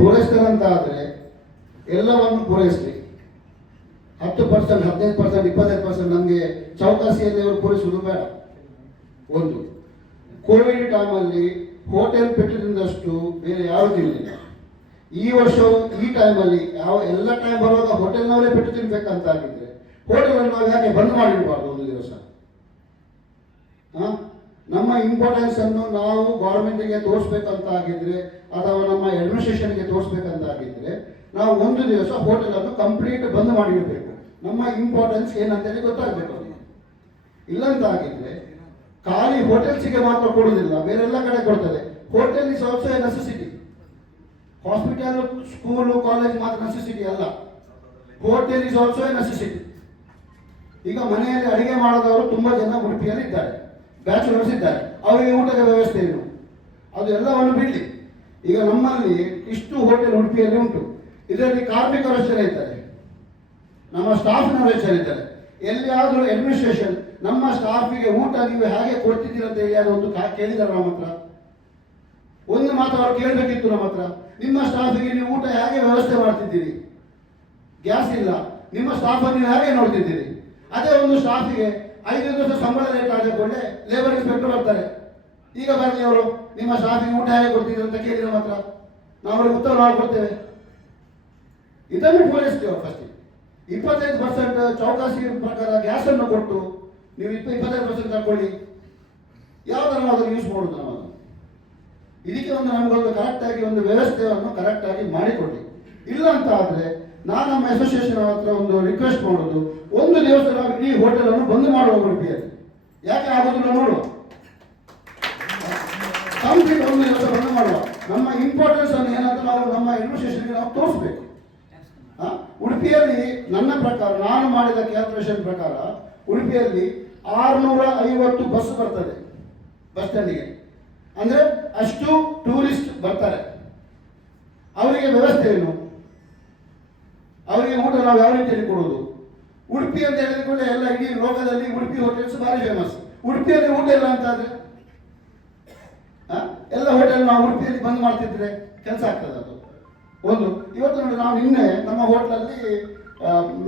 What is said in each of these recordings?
ಪೂರೈಸ್ತಾರಂತ ಆದರೆ ಎಲ್ಲವನ್ನು ಪೂರೈಸಲಿ. 10%, 15%, 25% ನಮಗೆ ಚೌಕಾಸಿಯಲ್ಲಿ ಅವರು ಪೂರೈಸುವುದು ಬೇಡ. ಒಂದು, ಕೋವಿಡ್ ಟೈಮಲ್ಲಿ ಹೋಟೆಲ್ ಪೆಟ್ಟಿದ್ದಷ್ಟು ಬೇರೆ ಯಾವುದಿಲ್ಲ. ಈ ವರ್ಷವು ಈ ಟೈಮಲ್ಲಿ ಎಲ್ಲ ಟೈಮ್ ಬರುವಾಗ ಹೋಟೆಲ್ನವರೇ ಪೆಟ್ಟು ತಿನ್ಬೇಕಂತ ಆಗಿದ್ರೆ ಹೋಟೆಲನ್ನು ನಾವು ಯಾಕೆ ಬಂದ್ ಮಾಡಿಡಬಾರ್ದು ಒಂದು ದಿವಸ? ನಮ್ಮ ಇಂಪಾರ್ಟೆನ್ಸ್ ಅನ್ನು ನಾವು ಗೌರ್ಮೆಂಟ್ಗೆ ತೋರಿಸ್ಬೇಕಂತ ಆಗಿದ್ರೆ ಅಥವಾ ನಮ್ಮ ಅಡ್ಮಿನಿಸ್ಟ್ರೇಷನ್ಗೆ ತೋರಿಸ್ಬೇಕಂತ ಆಗಿದ್ರೆ ನಾವು ಒಂದು ದಿವಸ ಹೋಟೆಲನ್ನು ಕಂಪ್ಲೀಟ್ ಬಂದ್ ಮಾಡಿಡಬೇಕು. ನಮ್ಮ ಇಂಪಾರ್ಟೆನ್ಸ್ ಏನಂತೇಳಿ ಗೊತ್ತಾಗಬೇಕು ಅವರಿಗೆ. ಇಲ್ಲಂತ ಆಗಿದ್ರೆ ಖಾಲಿ ಹೋಟೆಲ್ಸಿಗೆ ಮಾತ್ರ ಕೊಡುವುದಿಲ್ಲ, ಬೇರೆಲ್ಲ ಕಡೆ ಕೊಡ್ತದೆ. Hotel is also A necessity. Hospital, school, college ಮಾತ್ರ ನೆಸೆಸಿಟಿ ಅಲ್ಲ, hotel is also A necessity. ಈಗ ಮನೆಯಲ್ಲಿ ಅಡಿಗೆ ಮಾಡೋದವರು ತುಂಬಾ ಜನ ಉಡುಪಿಯಲ್ಲಿ ಇದ್ದಾರೆ, ಬ್ಯಾಚುಲರ್ಸ್ ಇದ್ದಾರೆ, ಅವರಿಗೆ ಊಟದ ವ್ಯವಸ್ಥೆ ಏನು? ಅದು ಎಲ್ಲವನ್ನು ಬಿಡಲಿ. ಈಗ ನಮ್ಮಲ್ಲಿ ಇಷ್ಟು ಹೋಟೆಲ್ ಉಡುಪಿಯಲ್ಲಿ ಉಂಟು, ಇದರಲ್ಲಿ ಕಾರ್ಮಿಕರು ಎಷ್ಟು ಜನ ಇದ್ದಾರೆ, ನಮ್ಮ ಸ್ಟಾಫ್ನವರು ಎಷ್ಟು ಜನ ಇದ್ದಾರೆ. ಎಲ್ಲಿಯಾದರೂ ಅಡ್ಮಿನಿಸ್ಟ್ರೇಷನ್ ನಮ್ಮ ಸ್ಟಾಫಿಗೆ ಊಟ ನೀವು ಹೇಗೆ ಕೊಡ್ತಿದ್ದೀರ ಅಂತ ಹೇಳಿ ಅದು ಒಂದು ಕೇಳಿದ್ದಾರೆ ನಮ್ಮ ಹತ್ರ. ಒಂದು ಮಾತು ಅವ್ರು ಕೇಳಬೇಕಿತ್ತು ನಮ್ಮ ಹತ್ರ, ನಿಮ್ಮ ಸ್ಟಾಫಿಗೆ ನೀವು ಊಟ ಹೇಗೆ ವ್ಯವಸ್ಥೆ ಮಾಡ್ತಿದ್ದೀರಿ? ಗ್ಯಾಸ್ ಇಲ್ಲ, ನಿಮ್ಮ ಸ್ಟಾಫನ್ನು ನೀವು ಹೇಗೆ ನೋಡ್ತಿದ್ದೀರಿ? ಅದೇ ಒಂದು ಸ್ಟಾಫಿಗೆ 5 ದಿವಸ ಸಂಬಳ ರೇಟ್ ಆಗಿಕೊಂಡೆ ಲೇಬರ್ ಇನ್ಸ್ಪೆಕ್ಟರ್ ಬರ್ತಾರೆ, ಈಗ ಬರಲಿ ಅವರು ನಿಮ್ಮ ಸ್ಟಾಫಿಗೆ ಊಟ ಹೇಗೆ ಕೊಡ್ತಿದ್ದೀರಿ ಅಂತ ಕೇಳಿ ನಮ್ಮ ಹತ್ರ, ನಾವು ಅವ್ರಿಗೆ ಉತ್ತರ ಮಾಡಿಕೊಡ್ತೇವೆ. ಇದನ್ನು ಪೂರೈಸ್ತೀವಿ. ಫಸ್ಟ್ 25% ಚೌಕಾಸಿ ಪ್ರಕಾರ ಗ್ಯಾಸನ್ನು ಕೊಟ್ಟು ನೀವು 25% ತಗೊಳ್ಳಿ, ಯಾವ ಥರ ನಾವು ಅದನ್ನು ಯೂಸ್ ಮಾಡೋದು? ನಾವು ಇದಕ್ಕೆ ಒಂದು ನಮಗೊಂದು ಕರೆಕ್ಟಾಗಿ ಒಂದು ವ್ಯವಸ್ಥೆಯನ್ನು ಕರೆಕ್ಟಾಗಿ ಮಾಡಿಕೊಡಿ. ಇಲ್ಲ ಅಂತ ಆದರೆ ನಾನು ನಮ್ಮ ಅಸೋಸಿಯೇಷನ್ ಹತ್ರ ಒಂದು ರಿಕ್ವೆಸ್ಟ್ ಮಾಡೋದು, ಒಂದು ದಿವಸ ನಾವು ಇಡೀ ಹೋಟೆಲನ್ನು ಬಂದ್ ಮಾಡುವ ಉಡುಪಿಯಲ್ಲಿ. ಯಾಕೆ ಆಗೋದಿಲ್ಲ ನೋಡುವ, ಕಂಪ್ಲೀಟ್ ಒಂದು ದಿವಸ ಬಂದ್ ಮಾಡುವ. ನಮ್ಮ ಇಂಪಾರ್ಟೆನ್ಸ್ ಅನ್ನು ಏನಾದರೂ ನಾವು ನಮ್ಮ ಅಡ್ಮಿನಿಸ್ಟ್ರೇಷನ್ಗೆ ನಾವು ತೋರಿಸ್ಬೇಕು. ಉಡುಪಿಯಲ್ಲಿ ನನ್ನ ಪ್ರಕಾರ, ನಾನು ಮಾಡಿದ ಕ್ಯಾಲ್ಕುಲೇಷನ್ ಪ್ರಕಾರ ಉಡುಪಿಯಲ್ಲಿ 650 ಬಸ್ ಬರ್ತದೆ ಬಸ್ ಸ್ಟ್ಯಾಂಡಿಗೆ. ಅಂದರೆ ಅಷ್ಟು ಟೂರಿಸ್ಟ್ ಬರ್ತಾರೆ. ಅವರಿಗೆ ವ್ಯವಸ್ಥೆ ಏನು? ಅವರಿಗೆ ಊಟ ನಾವು ಯಾವ ರೀತಿಯಲ್ಲಿ ಕೊಡೋದು? ಉಡುಪಿ ಅಂತ ಹೇಳಿದ್ರೆ ಎಲ್ಲ ಇಡೀ ಲೋಕದಲ್ಲಿ ಉಡುಪಿ ಹೋಟೆಲ್ಸ್ ಭಾರಿ ಫೇಮಸ್. ಉಡುಪಿಯಲ್ಲಿ ಊಟ ಇಲ್ಲ ಅಂತ ಆದರೆ ಎಲ್ಲ ಹೋಟೆಲ್ ನಾವು ಉಡುಪಿಯಲ್ಲಿ ಬಂದ್ ಮಾಡ್ತಿದ್ರೆ ಕೆಲಸ ಆಗ್ತದೆ. ಅದು ಒಂದು. ಇವತ್ತು ನೋಡಿ, ನಾವು ನಿನ್ನೆ ನಮ್ಮ ಹೋಟ್ಲಲ್ಲಿ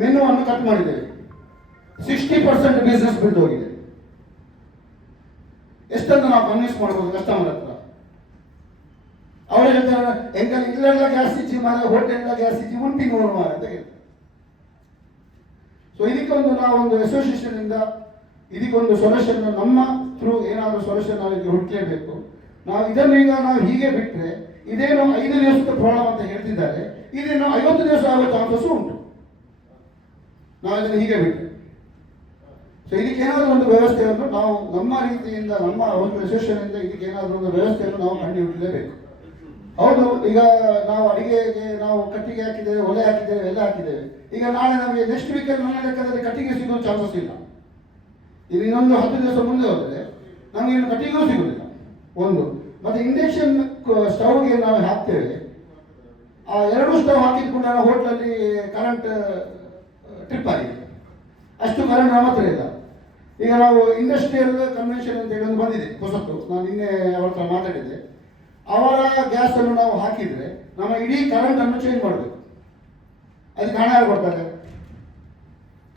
ಮೆನುವನ್ನು ಕಟ್ ಮಾಡಿದ್ದೇವೆ, 60% ಬಿಸ್ನೆಸ್ ಬಿಟ್ಟು ಹೋಗಿದೆ. ಎಷ್ಟಂತ ನಾವು ಕನ್ವಿನ್ಸ್ ಮಾಡ್ಬೋದು ಕಸ್ಟಮರ್ ಹತ್ರ? ಅವರೇ ಹೇಳ್ತಾರೆ, ಎಂಗಲ್ಲಿ ಇಲ್ಲೆಲ್ಲ ಗ್ಯಾಸ್ ಇಚ್ಚಿ ಮಾರೆ, ಹೋಟೆಲ್ ಗ್ಯಾಸ್ ಇಚ್ಚಿ ಉಂಟಿ ನೋಡುವ ಅಂತ ಹೇಳ್ತಾರೆ. ಸೊ ಇದಕ್ಕೊಂದು ನಾವೊಂದು ಅಸೋಸಿಯೇಷನ್ ಇಂದ ಇದಕ್ಕೊಂದು ಸೊಲ್ಯೂಷನ್, ನಮ್ಮ ಥ್ರೂ ಏನಾದರೂ ಸೊಲ್ಯೂಷನ್ ನಾವಿಗೆ ಹುಡುಕಲೇಬೇಕು. ನಾವು ಇದನ್ನು ಈಗ ನಾವು ಹೀಗೆ ಬಿಟ್ಟರೆ ಇದೇನು 5 ದಿವಸದ ಪ್ರಾಬ್ಲಮ್ ಅಂತ ಹೇಳ್ತಿದ್ದಾರೆ, ಇದೇನು 50 ದಿವಸ ಆಗೋ ಚಾನ್ಸಸ್ ಉಂಟು ನಾವು ಇದನ್ನು ಹೀಗೆ ಬಿಟ್ಟರೆ. ಸೊ ಇದಕ್ಕೇನಾದರೂ ಒಂದು ವ್ಯವಸ್ಥೆಯನ್ನು ನಾವು ನಮ್ಮ ರೀತಿಯಿಂದ, ನಮ್ಮ ಒಂದು ಅಸೋಸಿಯೇಷನ್ ಇಂದ ಇದಕ್ಕೇನಾದರೂ ಒಂದು ವ್ಯವಸ್ಥೆಯನ್ನು ನಾವು ಕಂಡುಹಿಡಿಯಲೇಬೇಕು. ಹೌದು, ಈಗ ನಾವು ಅಡಿಗೆಗೆ ನಾವು ಕಟ್ಟಿಗೆ ಹಾಕಿದ್ದೇವೆ, ಒಲೆ ಹಾಕಿದ್ದೇವೆ, ಎಲ್ಲ ಹಾಕಿದ್ದೇವೆ. ಈಗ ನಾಳೆ ನಮಗೆ ನೆಕ್ಸ್ಟ್ ವೀಕಲ್ಲಿ ನನ್ನ ಲೆಕ್ಕದಲ್ಲಿ ಕಟ್ಟಿಗೆ ಸಿಗೋ ಚಾನ್ಸಸ್ ಇಲ್ಲ. ಇದು ಇನ್ನೊಂದು 10 ದಿವಸ ಮುಂದೆ ಹೋದರೆ ನಮಗೆ ಇನ್ನು ಕಟ್ಟಿಗೆಗೂ ಸಿಗುವುದಿಲ್ಲ. ಒಂದು. ಮತ್ತು ಇಂಡಕ್ಷನ್ ಸ್ಟವ್ಗೆ ನಾವು ಹಾಕ್ತೇವೆ, ಆ 2 ಸ್ಟವ್ ಹಾಕಿದ್ಕೊಂಡು ನಾವು ಹೋಟ್ಲಲ್ಲಿ ಕರೆಂಟ್ ಟ್ರಿಪ್ ಆಗಿದೆ, ಅಷ್ಟು ಕರೆಂಟ್ ನಮ್ಮ ಹತ್ರ ಇಲ್ಲ. ಈಗ ನಾವು ಇಂಡಸ್ಟ್ರಿಯಲ್ ಕನ್ವೆನ್ಷನ್ ಅಂತ ಹೇಳಿ ಒಂದು ಬಂದಿದೆ ಹೊಸತ್ತು, ನಾನು ನಿನ್ನೆ ಅವರ ಹತ್ರ ಮಾತಾಡಿದ್ದೆ. ಅವರ ಗ್ಯಾಸನ್ನು ನಾವು ಹಾಕಿದರೆ ನಮ್ಮ ಇಡೀ ಕರೆಂಟನ್ನು ಚೇಂಜ್ ಮಾಡಬೇಕು. ಅದಕ್ಕೆ ಹಣ ಯಾರು ಕೊಡ್ತಾರೆ?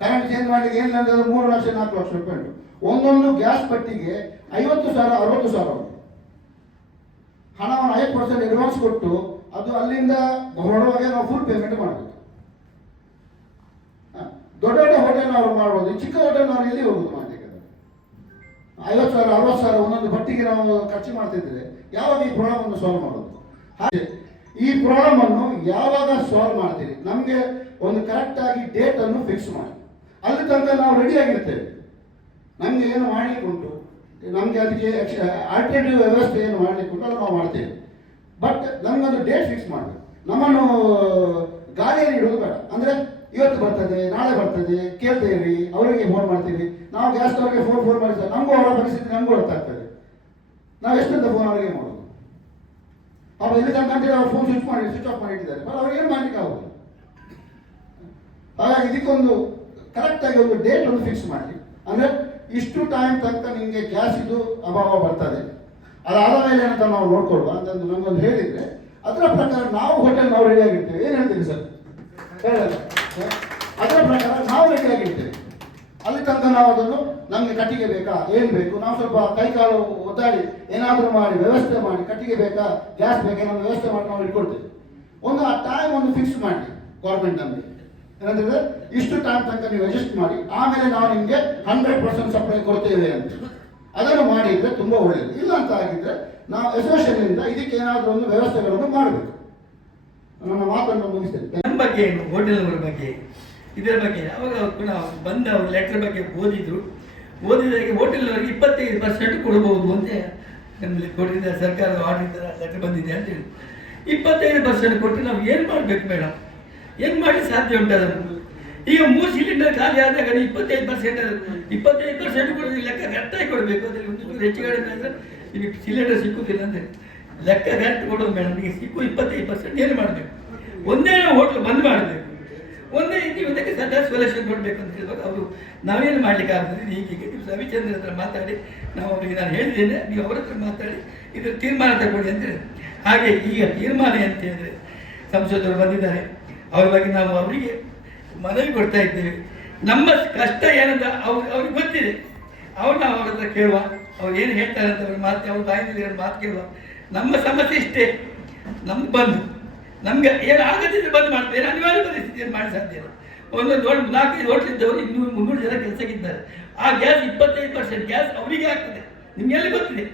ಕರೆಂಟ್ ಚೇಂಜ್ ಮಾಡಲಿಕ್ಕೆ ಏನಿಲ್ಲ ಅಂದರೆ 3 ಲಕ್ಷ 4 ಲಕ್ಷ ರೂಪಾಯಿ ಉಂಟು. ಒಂದೊಂದು ಗ್ಯಾಸ್ ಪಟ್ಟಿಗೆ 50,000 60,000 ಉಂಟು. ಹಣವನ್ನು 5% ಅಡ್ವಾನ್ಸ್ ಕೊಟ್ಟು ಅದು ಅಲ್ಲಿಂದ ಹೊರಡುವಾಗ ನಾವು ಫುಲ್ ಪೇಮೆಂಟ್ ಮಾಡಬೇಕು. ದೊಡ್ಡ ದೊಡ್ಡ ಹೋಟೆಲ್ನವರು ಮಾಡ್ಬೋದು, ಚಿಕ್ಕ ಹೋಟೆಲ್ನವರು ಎಲ್ಲಿ ಹೋಗುದು ಮಾಡಲಿಕ್ಕೆ? 50,000 60,000 ಒಂದೊಂದು ಬಟ್ಟಿಗೆ ನಾವು ಖರ್ಚು ಮಾಡ್ತಿದ್ರೆ ಯಾವಾಗ ಈ ಪ್ರಾಬ್ಲಮ್ ಸಾಲ್ವ್ ಮಾಡೋದು? ಹಾಗೆ ಈ ಪ್ರಾಬ್ಲಮ್ ಅನ್ನು ಯಾವಾಗ ಸಾಲ್ವ್ ಮಾಡ್ತೀರಿ? ನಮಗೆ ಒಂದು ಕರೆಕ್ಟ್ ಆಗಿ ಡೇಟ್ ಅನ್ನು ಫಿಕ್ಸ್ ಮಾಡಿ, ಅಲ್ಲಿ ತನಕ ನಾವು ರೆಡಿ ಆಗಿರ್ತೇವೆ. ನಮಗೆ ಏನು ಮಾಡ್ಲಿಕ್ಕೆ ಉಂಟು, ನಮಗೆ ಅದಕ್ಕೆ ಆಲ್ಟರ್ನೇಟಿವ್ ವ್ಯವಸ್ಥೆ ಏನು ಮಾಡಲಿಕ್ಕೆ ಉಂಟು ಅದು ನಾವು ಮಾಡ್ತೇವೆ. ಬಟ್ ನಮಗೊಂದು ಡೇಟ್ ಫಿಕ್ಸ್ ಮಾಡಬೇಕು. ನಮ್ಮನ್ನು ಗಾಳಿಯಲ್ಲಿ ಇಡೋದು ಬೇಡ. ಅಂದರೆ ಇವತ್ತು ಬರ್ತದೆ, ನಾಳೆ ಬರ್ತದೆ, ಕೇಳ್ತೇವೆ, ಅವರಿಗೆ ಫೋನ್ ಮಾಡ್ತೀವಿ. ನಾವು ಗ್ಯಾಸ್ನವ್ರಿಗೆ ಫೋನ್ ಮಾಡಿದ್ರೆ ನಮಗೂ ಅವರ ಪರಿಸ್ಥಿತಿ ನಮಗೂ ಗೊತ್ತಾಗ್ತದೆ. ನಾವು ಎಷ್ಟಂತ ಫೋನ್ ಅವರಿಗೆ ಮಾಡೋದು? ಅವ್ರು ಎಲ್ಲಿ ತನಕ ಅವ್ರು ಫೋನ್ ಸ್ವಿಚ್ ಆಫ್ ಮಾಡಿಟ್ಟಿದ್ದಾರೆ, ಬಟ್ ಅವ್ರಿಗೆ ಏನು ಮಾಡ್ಲಿಕ್ಕೆ ಆಗೋದು. ಹಾಗಾಗಿ ಇದಕ್ಕೊಂದು ಕರೆಕ್ಟಾಗಿ ಒಂದು ಡೇಟ್ ಒಂದು ಫಿಕ್ಸ್ ಮಾಡಿ, ಅಂದರೆ ಇಷ್ಟು ಟೈಮ್ ತನಕ ನಿಮಗೆ ಗ್ಯಾಸ್ ಇದು ಅಭಾವ ಬರ್ತದೆ, ಅದಾದ ಮೇಲೆ ಏನಂತ ನಾವು ನೋಡ್ಕೊಳ್ಳುವ ಅಂತಂದು ನಮಗೊಂದು ಹೇಳಿದರೆ ಅದರ ಪ್ರಕಾರ ನಾವು ಹೋಟೆಲ್ ನಾವು ರೆಡಿ ಆಗಿರ್ತೀವಿ. ಏನು ಹೇಳ್ತೀವಿ ಸರ್? ಹೇಳಲ್ಲ. ಅದರ ಪ್ರಕಾರ ನಾವು ರೆಡಿ ಆಗಿರ್ತೀವಿ. ಅಲ್ಲಿ ತನಕ ನಾವು ಅದನ್ನು ನಮಗೆ ಕಟ್ಟಿಗೆ ಬೇಕಾ, ಏನು ಬೇಕು, ನಾವು ಸ್ವಲ್ಪ ಕೈಕಾಲು ಒದ್ದಾಡಿ ಏನಾದರೂ ಮಾಡಿ ವ್ಯವಸ್ಥೆ ಮಾಡಿ, ಕಟ್ಟಿಗೆ ಬೇಕಾ, ಗ್ಯಾಸ್ ಬೇಕಾ, ನಮ್ಮ ವ್ಯವಸ್ಥೆ ಮಾಡಿ ನಾವು ಇಟ್ಕೊಡ್ತೇವೆ. ಒಂದು ಆ ಟೈಮ್ ಒಂದು ಫಿಕ್ಸ್ ಮಾಡಿ ಗೌರ್ಮೆಂಟ್ ನಮಗೆ ಏನಂತಂದ್ರೆ ಇಷ್ಟು ಟೈಮ್ ತನಕ ನೀವು ಅಡ್ಜಸ್ಟ್ ಮಾಡಿ, ಆಮೇಲೆ ನಾವು ನಿಮಗೆ 100% ಸಪ್ಲೈ ಕೊಡ್ತೇವೆ ಅಂತ. ಅದನ್ನು ಮಾಡಿದರೆ ತುಂಬ ಒಳ್ಳೆಯದು. ಇಲ್ಲ ಅಂತ ಆಗಿದ್ರೆ ನಾವು ಅಸೋಸಿಯೇಷನ್ನಿಂದ ಇದಕ್ಕೆ ಏನಾದರೂ ಒಂದು ವ್ಯವಸ್ಥೆಗಳನ್ನು ಮಾಡಬೇಕು. ನನ್ನ ಮಾತನ್ನು ಮುಗಿಸ್ತೇನೆ. ನಮ್ಮ ಬಗ್ಗೆ ಏನು, ಹೋಟೆಲ್ನವರ ಬಗ್ಗೆ, ಇದರ ಬಗ್ಗೆ ಅವಾಗ ನಾವು ಬಂದ ಅವ್ರ ಲೆಟರ್ ಬಗ್ಗೆ ಓದಿದಾಗೆ ಹೋಟೆಲ್ನವರಿಗೆ 25% ಕೊಡಬಹುದು ಅಂತ ನಮ್ಮಲ್ಲಿ ಕೊಟ್ಟಿದ್ದ ಸರ್ಕಾರದ ಆರ್ಡರ್ ಲೆಟರ್ ಬಂದಿದೆ ಅಂತೇಳಿ 25% ಕೊಟ್ಟು ನಾವು ಏನು ಮಾಡಬೇಕು ಮೇಡಮ್? ಏನು ಮಾಡಿ ಸಾಧ್ಯ ಉಂಟು ಅದನ್ನು? ಈಗ 3 ಸಿಲಿಂಡರ್ ಖಾಲಿ ಆದಾಗ 25% ಕೊಡೋದು ಲೆಕ್ಕ ಕರೆಕ್ಟಾಗಿ ಕೊಡಬೇಕು. ಅದರಲ್ಲಿ ಒಂದು ಹೆಚ್ಚು ಕಡಿಮೆ ಅಂದರೆ ನಿಮಗೆ ಸಿಲಿಂಡರ್ ಸಿಕ್ಕುವುದಿಲ್ಲ ಅಂದರೆ ಲೆಕ್ಕ ಕರೆಕ್ಟ್ ಕೊಡೋದು ಮೇಡಮ್. ಈಗ ಸಿಕ್ಕು 25% ಏನು ಮಾಡಬೇಕು? ಒಂದೇ ನಾವು ಹೋಟ್ಲು ಬಂದ್ ಮಾಡಬೇಕು, ಒಂದೇ ನೀವು ಇದಕ್ಕೆ ಸದಾ ಸೊಲ್ಯೂಷನ್ ಕೊಡಬೇಕು ಅಂತ ಹೇಳುವಾಗ ಅವರು ನಾವೇನು ಮಾಡಲಿಕ್ಕೆ ಆಗ್ತದೆ. ಹೀಗೆ ನೀವು ರವಿಚಂದ್ರ ಹತ್ರ ಮಾತಾಡಿ, ನಾವು ಅವರಿಗೆ ನಾನು ಹೇಳಿದ್ದೇನೆ, ನೀವು ಅವರ ಹತ್ರ ಮಾತಾಡಿ ಇದರ ತೀರ್ಮಾನ ತಗೊಳ್ಳಿ ಅಂತ ಹೇಳಿ. ಹಾಗೆ ಈಗ ತೀರ್ಮಾನ ಅಂತ ಹೇಳಿದ್ರೆ ಸಂಸದರು ಬಂದಿದ್ದಾರೆ, ಅವ್ರ ಬಗ್ಗೆ ನಾವು ಅವರಿಗೆ ಮನವಿ ಕೊಡ್ತಾ ಇದ್ದೇವೆ. ನಮ್ಮ ಕಷ್ಟ ಏನಂತ ಅವ್ರಿಗೆ ಗೊತ್ತಿದೆ. ನಾವು ಅವ್ರ ಹತ್ರ ಕೇಳುವ, ಅವ್ರು ಏನು ಹೇಳ್ತಾರೆ ಅಂತ ಅವ್ರ ಮಾತು, ಅವ್ರ ಬಾಯಿನಲ್ಲಿ ಮಾತು ಕೇಳುವ. ನಮ್ಮ ಸಮಸ್ಯೆ ಇಷ್ಟೇ, ನಮ್ಗೆ ಬಂದು ನಮ್ಗೆ ಏನು ಆಗದಿದ್ರೆ ಬಂದ್ ಮಾಡ್ತಾರೆ, ಅನಿವಾರ್ಯ ಪರಿಸ್ಥಿತಿಯನ್ನು ಮಾಡಿ ಸಾಧ್ಯ ಇಲ್ಲ. ಒಂದೊಂದು 4-5 ಹೋಟ್ಲಿದ್ದವರು 200-300 ಜನ ಕೆಲಸಕ್ಕಿದ್ದಾರೆ. ಆ ಗ್ಯಾಸ್ 25% ಗ್ಯಾಸ್ ಅವರಿಗೆ ಆಗ್ತದೆ, ನಿಮಗೆಲ್ಲ ಗೊತ್ತಿದೆ.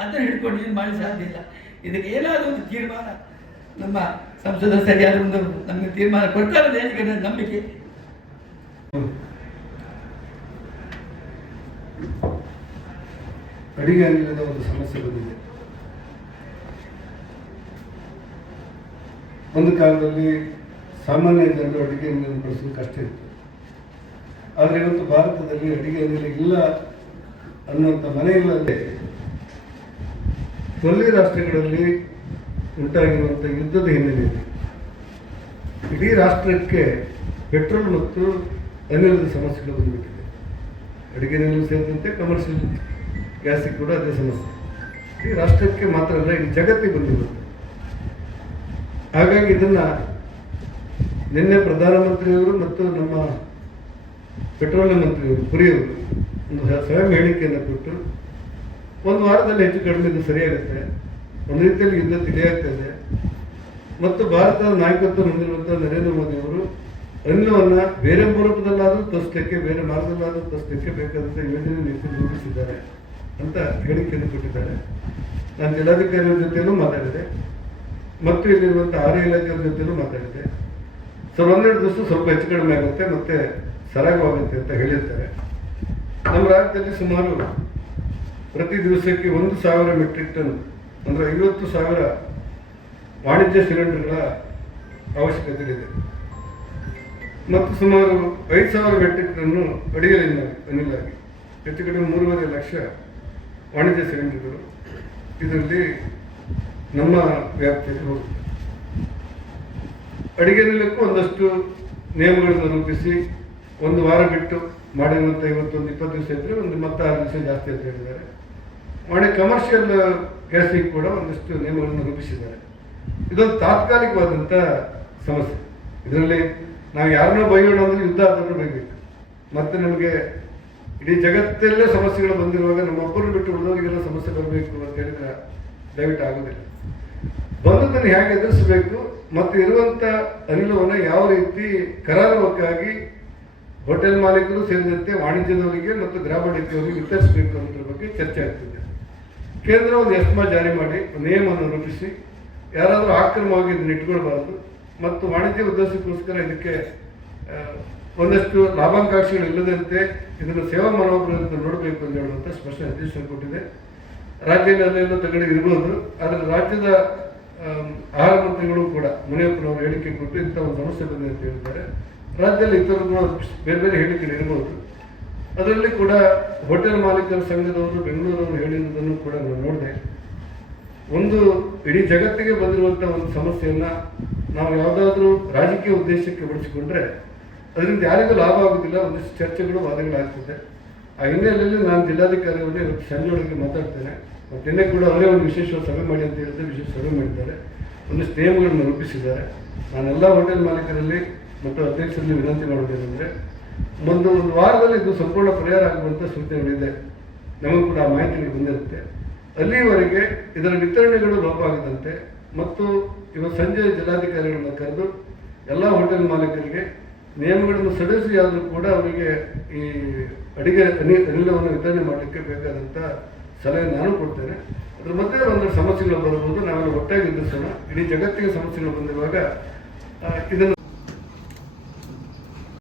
ಅದನ್ನು ಹಿಡ್ಕೊಂಡು ಏನು ಮಾಡಿ ಸಾಧ್ಯ ಇಲ್ಲ. ಇದಕ್ಕೆ ಏನಾದರೂ ಒಂದು ತೀರ್ಮಾನ ನಮ್ಮ ಸಂಸದ ಸರಿಯಾದ ಒಂದು ನಮಗೆ ತೀರ್ಮಾನ ಕೊಡ್ತಾರೆ ಅಂತ ಹೇಳಿ ನಂಬಿಕೆ. ಅಡಿಗೆ ಅನಿಲದ ಒಂದು ಸಮಸ್ಯೆ ಬಂದಿದೆ. ಒಂದು ಕಾಲದಲ್ಲಿ ಸಾಮಾನ್ಯ ಜನರು ಅಡಿಗೆ ಅನಿಲ ಬಳಸೋದು ಕಷ್ಟ ಇತ್ತು. ಆದರೆ ಇವತ್ತು ಭಾರತದಲ್ಲಿ ಅಡಿಗೆ ಅನಿಲ ಇಲ್ಲ ಅನ್ನುವಂಥ ಮನೆ ಇಲ್ಲದೆ ಕೊಲ್ಲಿ ರಾಷ್ಟ್ರಗಳಲ್ಲಿ ಉಂಟಾಗಿರುವಂಥ ಯುದ್ಧದ ಹಿನ್ನೆಲೆಯಲ್ಲಿ ಇಡೀ ರಾಷ್ಟ್ರಕ್ಕೆ ಪೆಟ್ರೋಲ್ ಮತ್ತು ಅನಿಲದ ಸಮಸ್ಯೆಗಳು ಬಂದುಬಿಟ್ಟಿದೆ. ಅಡಿಗೆ ಅನಿಲ ಸೇರಿದಂತೆ ಕಮರ್ಷಿಯಲ್ ಗ್ಯಾಸಿಗೆ ಕೂಡ ಅದೇ ಸಮಸ್ಯೆ ಇಡೀ ರಾಷ್ಟ್ರಕ್ಕೆ ಮಾತ್ರ ಅಲ್ಲ, ಇಡೀ ಜಗತ್ತಿಗೆ ಬಂದಿರುತ್ತೆ. ಹಾಗಾಗಿ ಇದನ್ನು ನಿನ್ನೆ ಪ್ರಧಾನಮಂತ್ರಿಯವರು ಮತ್ತು ನಮ್ಮ ಪೆಟ್ರೋಲಿಯಂ ಮಂತ್ರಿಯವರು ಪುರಿಯವರು ಒಂದು ಸ್ವಯಂ ಹೇಳಿಕೆಯನ್ನು ಕೊಟ್ಟು ಒಂದು ವಾರದಲ್ಲಿ ಹೆಚ್ಚು ಕಡಿಮೆ ಇದು ಸರಿಯಾಗುತ್ತೆ, ಒಂದು ರೀತಿಯಲ್ಲಿ ಯುದ್ಧ ತಿಳಿಯಾಗ್ತದೆ. ಮತ್ತು ಭಾರತದ ನಾಯಕತ್ವ ಹೊಂದಿರುವಂಥ ನರೇಂದ್ರ ಮೋದಿ ಅವರು ಅನಿಲವನ್ನು ಬೇರೆ ರೂಪದಲ್ಲಾದರೂ ತರಿಸಲಿಕ್ಕೆ, ಬೇರೆ ಮಾರ್ಗದಲ್ಲಾದರೂ ತರಿಸಲಿಕ್ಕೆ ಬೇಕಾದಂಥ ಯೋಜನೆ ನೀತಿ ರೂಪಿಸಿದ್ದಾರೆ ಅಂತ ಹೇಳಿಕೆಯನ್ನು ಕೊಟ್ಟಿದ್ದಾರೆ. ನಾನು ಜಿಲ್ಲಾಧಿಕಾರಿಗಳ ಜೊತೆಯೂ ಮಾತಾಡಿದೆ ಮತ್ತು ಇಲ್ಲಿರುವಂಥ ಆರು ಇಲಾಖೆಯವ್ರ ಜೊತೆಯೂ ಮಾತಾಡಿದೆ. ಸರ್ 12 ದಿವಸ ಸ್ವಲ್ಪ ಹೆಚ್ಚು ಕಡಿಮೆ ಆಗುತ್ತೆ ಮತ್ತು ಸರಾಗವಾಗುತ್ತೆ ಅಂತ ಹೇಳಿರ್ತಾರೆ. ನಮ್ಮ ರಾಜ್ಯದಲ್ಲಿ ಸುಮಾರು ಪ್ರತಿ ದಿವಸಕ್ಕೆ 1,000 ಮೆಟ್ರಿಕ್ ಟನ್ ಅಂದರೆ 50,000 ವಾಣಿಜ್ಯ ಸಿಲಿಂಡರ್ಗಳ ಅವಶ್ಯಕತೆ ಇದೆ ಮತ್ತು ಸುಮಾರು 5,000 ಮೆಟ್ರಿಕ್ ಟನ್ನು ಅಡಿಗೆ ಅನಿಲಾಗಿ ಹೆಚ್ಚು ಕಡಿಮೆ 3.5 ಲಕ್ಷ ವಾಣಿಜ್ಯ ಸಿಲಿಂಡರ್ಗಳು ಇದರಲ್ಲಿ ನಮ್ಮ ವ್ಯಾಪ್ತಿಯಲ್ಲಿ ಹೋಗುತ್ತೆ. ಅಡಿಗೆ ಅನಿಲಕ್ಕೂ ಒಂದಷ್ಟು ನಿಯಮಗಳನ್ನು ರೂಪಿಸಿ ಒಂದು ವಾರ ಬಿಟ್ಟು ಮಾಡಿರುವಂಥ ಇವತ್ತೊಂದು 20 ದಿವಸ ಇದ್ದರೆ ಒಂದು ಮತ್ತೆ 6 ದಿವಸ ಜಾಸ್ತಿ ಅಂತ ಹೇಳಿದ್ದಾರೆ. ಕಮರ್ಷಿಯಲ್ ಗ್ಯಾಸಿಗೆ ಕೂಡ ಒಂದಷ್ಟು ನಿಯಮಗಳನ್ನು ರೂಪಿಸಿದ್ದಾರೆ. ಇದೊಂದು ತಾತ್ಕಾಲಿಕವಾದಂಥ ಸಮಸ್ಯೆ. ಇದರಲ್ಲಿ ನಾವು ಯಾರನ್ನೋ ಬೈಯೋಣ ಅಂದರೆ ಯುದ್ಧ ಆದರೂ ಬೈಬೇಕು. ಮತ್ತು ನಮಗೆ ಇಡೀ ಜಗತ್ತಲ್ಲೇ ಸಮಸ್ಯೆಗಳು ಬಂದಿರುವಾಗ ನಮ್ಮೊಬ್ಬರು ಬಿಟ್ಟು ಉಳಿದವರಿಗೆಲ್ಲ ಸಮಸ್ಯೆ ಬರಬೇಕು ಅಂತ ಹೇಳಿದ್ರೆ ದಯವಿಟ್ಟು ಆಗೋದಿಲ್ಲ. ಬಂದದನ್ನು ಹೇಗೆ ಎದುರಿಸಬೇಕು ಮತ್ತು ಇರುವಂಥ ಅನಿಲವನ್ನು ಯಾವ ರೀತಿ ಕರಾರುವಕ್ಕಾಗಿ ಹೋಟೆಲ್ ಮಾಲೀಕರು ಸೇರಿದಂತೆ ವಾಣಿಜ್ಯದವರಿಗೆ ಮತ್ತು ಗ್ರಾಮೀಣವರಿಗೆ ವಿತರಿಸಬೇಕು ಅನ್ನೋದ್ರ ಬಗ್ಗೆ ಚರ್ಚೆ ಆಗ್ತಿದೆ. ಕೇಂದ್ರ ಒಂದು ಎಸ್ಮಾ ಜಾರಿ ಮಾಡಿ ನಿಯಮವನ್ನು ರೂಪಿಸಿ ಯಾರಾದರೂ ಆಕ್ರಮವಾಗಿ ಇದನ್ನು ಇಟ್ಕೊಳ್ಬಾರ್ದು ಮತ್ತು ವಾಣಿಜ್ಯ ಉದ್ದೇಶಕ್ಕೋಸ್ಕರ ಇದಕ್ಕೆ ಒಂದಷ್ಟು ಲಾಭಾಂಕಾಂಕ್ಷೆಗಳು ಇಲ್ಲದಂತೆ ಇದನ್ನು ಸೇವಾ ಮನೋಭಾವದಿಂದ ನೋಡಬೇಕು ಅಂತ ಹೇಳುವಂಥ ಸ್ಪಷ್ಟ ನಿರ್ದೇಶನ ಕೊಟ್ಟಿದೆ. ರಾಜ್ಯದಲ್ಲಿ ಅಲ್ಲೆಲ್ಲ ತಗಡೆ ಇರ್ಬೋದು, ಆದರೆ ರಾಜ್ಯದ ಆಹಾರ ಮಂತ್ರಿಗಳು ಕೂಡ ಮುನಿಯಪ್ಪನವರು ಹೇಳಿಕೆ ಕೊಟ್ಟು ಇಂಥ ಒಂದು ಸಮಸ್ಯೆ ಬಂದಿದೆ ಅಂತ ಹೇಳಿದ್ದಾರೆ. ರಾಜ್ಯದಲ್ಲಿ ಇತರರು ಬೇರೆ ಬೇರೆ ಹೇಳಿಕೆಗಳು ಇರ್ಬೋದು. ಅದರಲ್ಲಿ ಕೂಡ ಹೋಟೆಲ್ ಮಾಲೀಕರ ಸಂಘದವರು ಬೆಂಗಳೂರವರು ಹೇಳಿರುವುದನ್ನು ಕೂಡ ನಾನು ನೋಡಿದೆ. ಒಂದು ಇಡೀ ಜಗತ್ತಿಗೆ ಬಂದಿರುವಂಥ ಒಂದು ಸಮಸ್ಯೆಯನ್ನು ನಾವು ಯಾವುದಾದ್ರೂ ರಾಜಕೀಯ ಉದ್ದೇಶಕ್ಕೆ ಬಳಸಿಕೊಂಡ್ರೆ ಅದರಿಂದ ಯಾರಿಗೂ ಲಾಭ ಆಗೋದಿಲ್ಲ. ಒಂದಿಷ್ಟು ಚರ್ಚೆಗಳು ವಾದಗಳಾಗ್ತದೆ. ಆ ಹಿನ್ನೆಲೆಯಲ್ಲಿ ನಾನು ಜಿಲ್ಲಾಧಿಕಾರಿಯವರೇ ಇವತ್ತು ಸಂಜೆಯೊಳಗೆ ಮಾತಾಡ್ತೇನೆ. ಮತ್ತು ನಿನ್ನೆ ಕೂಡ ಅವರೇ ಒಂದು ವಿಶೇಷ ಸಭೆ ಮಾಡಿ ಅಂತ ಹೇಳಿದ್ರೆ ವಿಶೇಷ ಸಭೆ ಮಾಡಿದ್ದಾರೆ. ಒಂದಿಷ್ಟು ನಿಯಮಗಳನ್ನು ರೂಪಿಸಿದ್ದಾರೆ. ನಾನೆಲ್ಲ ಹೋಟೆಲ್ ಮಾಲೀಕರಲ್ಲಿ ಮತ್ತು ಅಧ್ಯಕ್ಷರಲ್ಲಿ ವಿನಂತಿ ಮಾಡೋದೇನೆಂದರೆ, ಒಂದು ವಾರದಲ್ಲಿ ಇದು ಸಂಪೂರ್ಣ ಪರಿಹಾರ ಆಗುವಂಥ ಸೂಚನೆಗಳಿದೆ. ನಮಗೂ ಕೂಡ ಆ ಮಾಹಿತಿಗಳು ಬಂದಿರುತ್ತೆ. ಅಲ್ಲಿವರೆಗೆ ಇದರ ವಿತರಣೆಗಳು ಲೋಪ ಆಗದಂತೆ ಮತ್ತು ಇವತ್ತು ಸಂಜೆ ಜಿಲ್ಲಾಧಿಕಾರಿಗಳನ್ನ ಕರೆದು ಎಲ್ಲ ಹೋಟೆಲ್ ಮಾಲೀಕರಿಗೆ ನಿಯಮಗಳನ್ನು ಸಡಿಲಿಸಿ ಆದರೂ ಕೂಡ ಅವರಿಗೆ ಈ ಅಡಿಗೆ ಅನಿಲವನ್ನು ವಿತರಣೆ ಮಾಡಲಿಕ್ಕೆ ಬೇಕಾದಂಥ ಸಲಹೆ ನಾನು ಕೊಡ್ತೇನೆ. ಅದ್ರ ಮಧ್ಯೆ ಒಂದು ಸಮಸ್ಯೆಗಳು ಬರಬಹುದು, ನಾವೆಲ್ಲ ಒಟ್ಟಾಗಿ ಎದುರಿಸೋಣ. ಇಡೀ ಜಗತ್ತಿಗೆ ಸಮಸ್ಯೆಗಳು ಬಂದಿರುವಾಗ ಇದನ್ನು